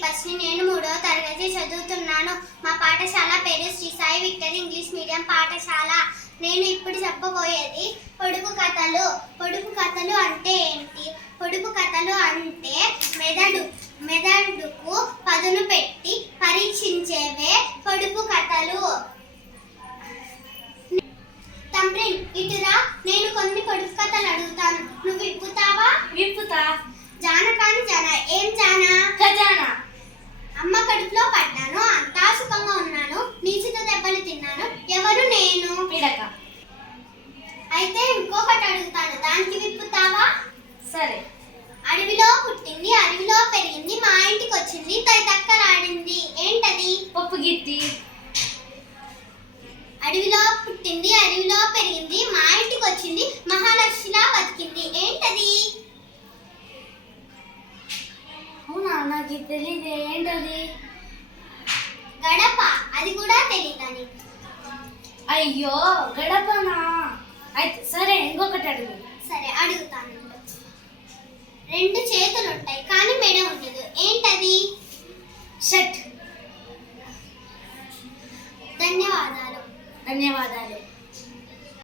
దీపశ్రీ. నేను 3వ తరగతి చదువుతున్నాను. మా పాఠశాల పేరు Shri Sai victory English medium పాఠశాల. నేను ఇప్పుడు చెప్పబోయేది పొడుపు కథలు. పొడుపు కథలు అంటే ఏంటి? పొడుపు కథలు అంటే మెదడుకు పదును పెట్టి పరీక్షించేవే పొడుపు కథలు. తండ్రిన్ ఇటురా, నేను కొన్ని పొడుపు కథలు అడుగుతాను, నువ్వు విప్పుతావా? విప్పుతా. జానకాని జాన. ఏం జానా? ఖజానా. అమ్మ కడుపులో పడ్డాను, అంతా సుఖంగా ఉన్నాను, నీచుతో దెబ్బలు తిన్నాను, ఎవరు నేను? పిడక. అయితే ఇంకొకటి అడుగుతాను, దానికి విప్పుతావా? సరే. అడవిలో పుట్టింది, అడవిలో పెరిగింది, మా ఇంటికి వచ్చింది, తక్కలాడింది, ఏంటది? పప్పు గిత్తి. అడవిలో పుట్టింది, అడవిలో పెరిగింది, మా ఇంటికి వచ్చింది, మహాలక్ష్మిలా బతికింది, ఏంటది? అవునా, నాకు తెలియదు, ఏంటది? గడప. అది కూడా తెలీదా నీకు? అయ్యో, గడపనా? అయితే సరే, ఇంకొకటి అడుగు. సరే అడుగుతాను. 2 చేతులు ఉంటాయి కానీ మెడ ఉండదు, ఏంటది? షర్ట్. ధన్యవాదాలు. ధన్యవాదాలు.